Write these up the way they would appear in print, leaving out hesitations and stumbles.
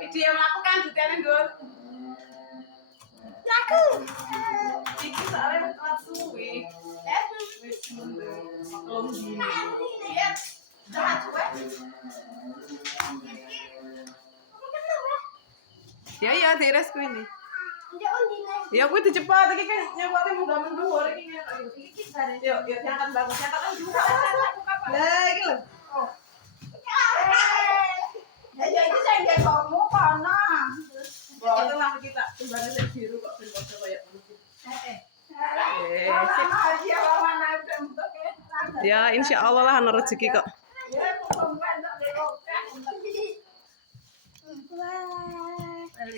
Video aku kan detailnya Dur. Aku. Iki soalnya telat suwe. Wis mundur. Maklum gini. Iya. Jahat suwe. Ya deres kuwi ini. Ya kuwi dicepat iki kan nyepote munggah menduwur iki ngetok. Iki bare. Yo jangan bagus. Jangan kan juga. Lah iki lho. Oh. Ya iki sing nggo kamu kono. Boten lah kita timbane sing biru kok ben padha kaya ngono. Ya insya Allah lah ana rezeki kok.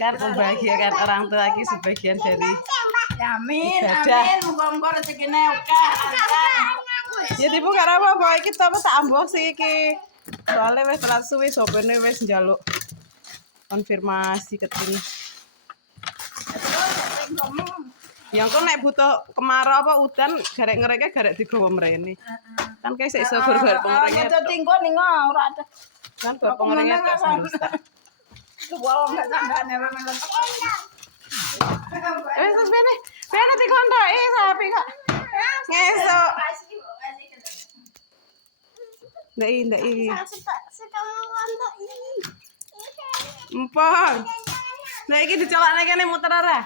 Kan membahagiakan orang tua lagi sebagian dari Amin, ibadah. amin. Muga-muga rezekine akeh. Ya dibuka apa boy kita apa tak ambok sih iki. Soalnya wis telat suwi sopene wis njaluk konfirmasi ketemu. Yang kok nek butuh kemarau apa udan garek-ngereke garek digawa mrene. Kan kayak iso gur-gur pengerenge. Kita tinggal ning ora ada. Kan gur pengerenge tak sandusta. Wong gak sandane memang. Wis bene. Bene dikontoki sapi kok. Ngesuk. Ndak. Suka ngontok ini. Empon. Nah iki dicolokne kene muter ora?